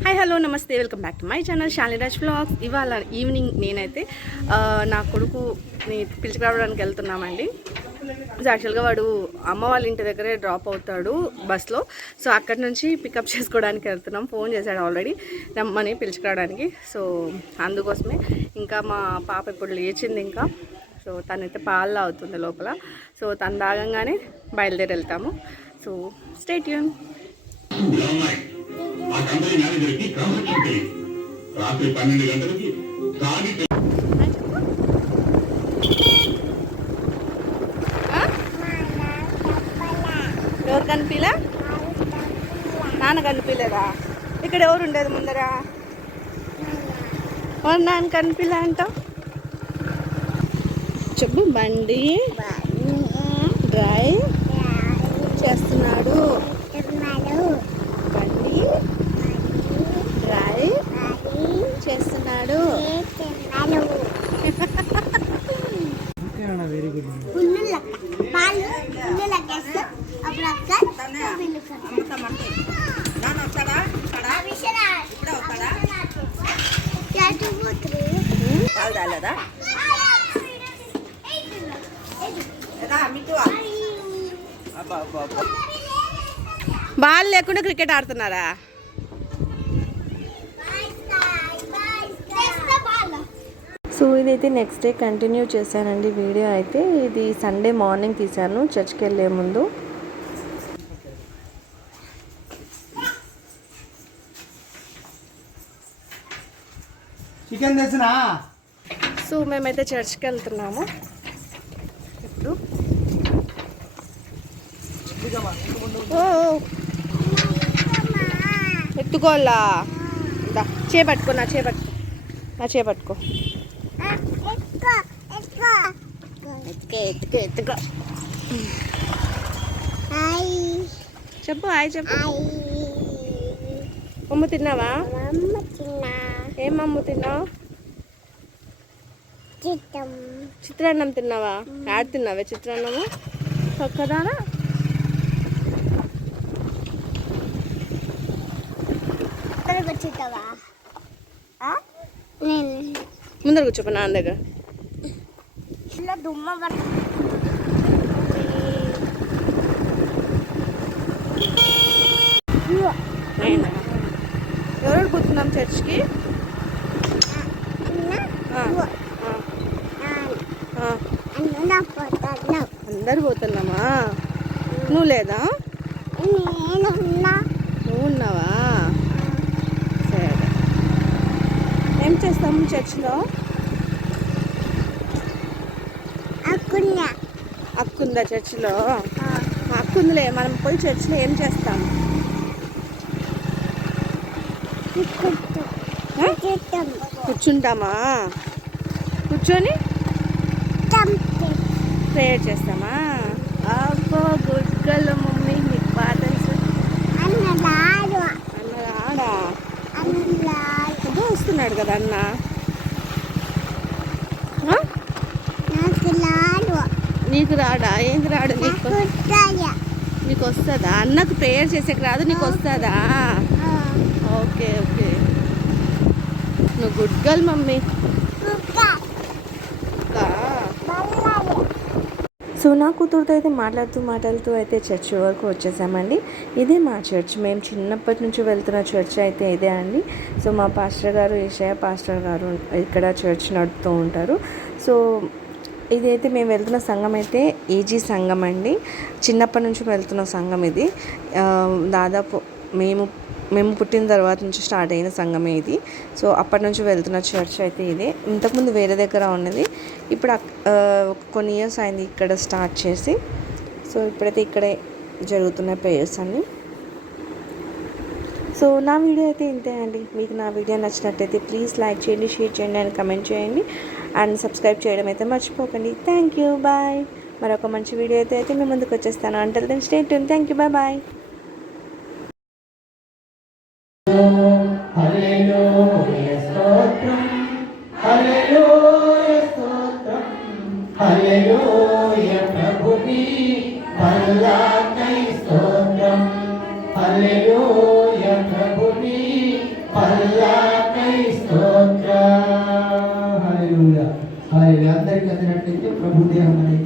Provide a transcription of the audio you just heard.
Hi hello నమస్తే, welcome back to my channel Shaliraj vlogs. ఇవాళ evening నేనైతే నా కొడుకుని పిలుచుకురావడానికి వెళ్తున్నామండి. యాక్చువల్గా వాడు అమ్మ వాళ్ళ ఇంటి దగ్గరే డ్రాప్ అవుతాడు బస్లో. సో అక్కడి నుంచి పికప్ చేసుకోవడానికి వెళ్తున్నాం. ఫోన్ చేశాడు ఆల్రెడీ రమ్మని పిలుచుకురావడానికి. సో అందుకోసమే ఇంకా మా పాప ఇప్పుడు లేచింది. ఇంకా సో తనైతే పాలు అవుతుంది లోపల. సో తను తాగంగానే బయలుదేరి వెళ్తాము. So stay tune. రాత్రి 12 గంటలకి ఎవరు కనిపించలే? నాన్న కనిపించలేదా? ఇక్కడ ఎవరు ఉండేది ముందర? నాన్న కనిపించలే అంట. చెప్పు. బండి డ్రైవ్ చేస్తున్నాడు. బండి డ్రైవ్ చేస్తున్నాడు. పాలు రాలేదా? బాల్ లేకుండా క్రికెట్ ఆడుతున్నారా? సో ఇదైతే నెక్స్ట్ డే కంటిన్యూ చేశానండి వీడియో అయితే. ఇది సండే మార్నింగ్ తీశాను చర్చ్కి వెళ్ళే ముందు. చికెన్ తెచ్చినా. సో మేమైతే చర్చ్కి వెళ్తున్నాము ఇప్పుడు. ఎత్తుకోవాలా? చేపట్టుకో, నా చేపట్టుకో, నా చేపట్టుకో. ఎత్తుకో ఎత్తుకో. చెప్పు హాయ్ చెప్పు. అమ్ము తిన్నావా? ఏం అమ్ము తిన్నావు? చిత్రాన్నం తిన్నావా? యాడ్ తిన్నావే చిత్రాన్నము? ఒక్కదానా? ముందర కూర్చోప నాన్న దగ్గర. ఎవరు కూర్చున్నాం చర్చ్కి? అందరు పోతున్నామా? నువ్వు లేదా? నువ్వు ఉన్నావా? సరే. ఏం చేస్తాము చర్చ్లో? అక్కుందా చర్చ్లో? అక్కుందిలే. మనం పోయి చర్చ్లో ఏం చేస్తాం? కూర్చుంటామా? కూర్చొని ప్రేయర్ చేస్తామా? అబ్బో గుడ్ గర్ల్ మమ్మీ. మీకు బాగా తెలుసు. అన్న రాడా? వస్తున్నాడు కదా అన్న. నీకు రాడా? ఏంటి రాడు? నీకు వస్తుందా? అన్నకు ప్రేయర్ చేసేకి రాదు, నీకు వస్తుందా? Okay okay. నువ్వు గుడ్ గర్ల్ మమ్మీ. సో నా కూతురుతో అయితే మాట్లాడుతూ అయితే చర్చ్ వరకు వచ్చేసామండి. ఇదే మా చర్చ్. మేము చిన్నప్పటి నుంచి వెళ్తున్న చర్చ్ అయితే ఇదే అండి. సో మా పాస్టర్ గారు, ఏషయ్య పాస్టర్ గారు ఇక్కడ చర్చ్ నడుపుతూ ఉంటారు. సో ఇదైతే మేము వెళ్తున్న సంఘం అయితే ఏజీ సంఘం అండి. చిన్నప్పటి నుంచి వెళ్తున్న సంఘం ఇది. దాదాపు మేము పుట్టిన తర్వాత నుంచి స్టార్ట్ అయిన సంఘమే ఇది. సో అప్పటి నుంచి వెళ్తున్న చర్చ్ అయితే ఇదే. ఇంతకుముందు వేరే దగ్గర ఉన్నది. ఇప్పుడు కొన్ని ఇయర్స్ అయింది ఇక్కడ స్టార్ట్ చేసి. సో ఇప్పుడైతే ఇక్కడే జరుగుతున్న ప్రేయర్స్ అన్నీ. సో నా వీడియో అయితే ఇంతే అండి. మీకు నా వీడియో నచ్చినట్టయితే ప్లీజ్ లైక్ చేయండి, షేర్ చేయండి అండ్ కమెంట్ చేయండి అండ్ సబ్స్క్రైబ్ చేయడం అయితే మర్చిపోకండి. Thank you, bye. మరొక మంచి వీడియో అయితే మేము ముందుకు వచ్చేస్తాను. Until then stay tune. Thank you, bye bye. Hallelujah స్తోత్రం, హల్లెలూయా స్తోత్రం, హల్లెలూయా ప్రభువే పల్లాకై స్తోత్రం, హల్లెలూయా ప్రభువే పల్లాకై స్తోత్ర. హల్లెలూయా. హల్లెలూయా. అందరికీ అందినట్లయితే ప్రభు దేహం అనేది